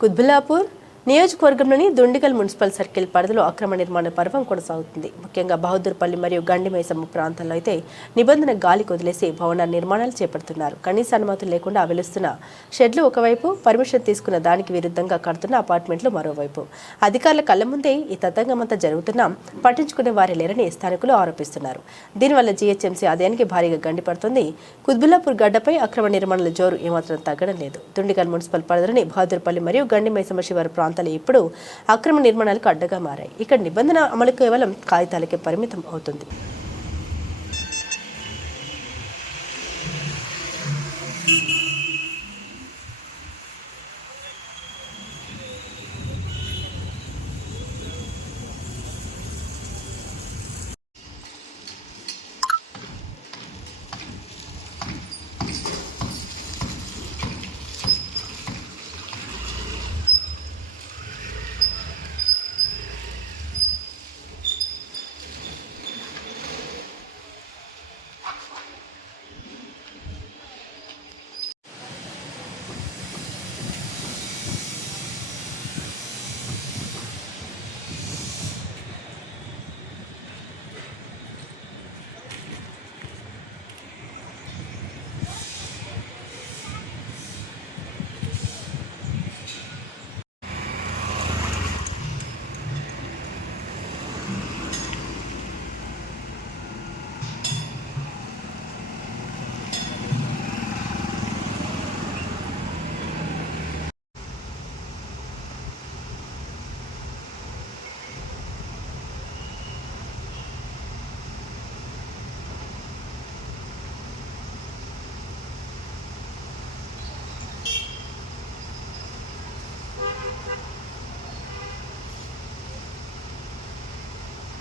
కుత్బుల్లాపూర్ నియోజకవర్గంలోని Dundigal municipal circle పరిధిలో అక్రమ నిర్మాణ పర్వం కొనసాగుతుంది. ముఖ్యంగా బహదూర్పల్లి మరియు గండిమైసమ్మ ప్రాంతాల్లో అయితే నిబంధన గాలి కొదిలేసి భవన నిర్మాణాలు చేపడుతున్నారు. కనీస అనుమతులు లేకుండా వెలుస్తున్న షెడ్లు ఒకవైపు, పర్మిషన్ తీసుకున్న దానికి విరుద్ధంగా కడుతున్న అపార్ట్మెంట్లు మరోవైపు. అధికారుల కళ్ల ముందే ఈ తతంగమంతా జరుగుతున్నా పట్టించుకునే వారే లేరని స్థానికులు ఆరోపిస్తున్నారు. దీనివల్ల జీహెచ్ఎంసీ ఆదాయానికి భారీగా గండిపడుతుంది. కుత్బుల్లాపూర్ గడ్డపై అక్రమ నిర్మాణాల జోరు ఏమాత్రం తగ్గడం లేదు. దుండిగల్ మున్సిపల్ పరిధిలోని బహదూర్పల్లి మరియు గండిమైసమ్మ శివారు ప్రాంతాలు ఇప్పుడు అక్రమ నిర్మాణాలకు అడ్డగా మారాయి. ఇక్కడ నిబంధన అమలు కేవలం కాగితాలకే పరిమితం అవుతుంది.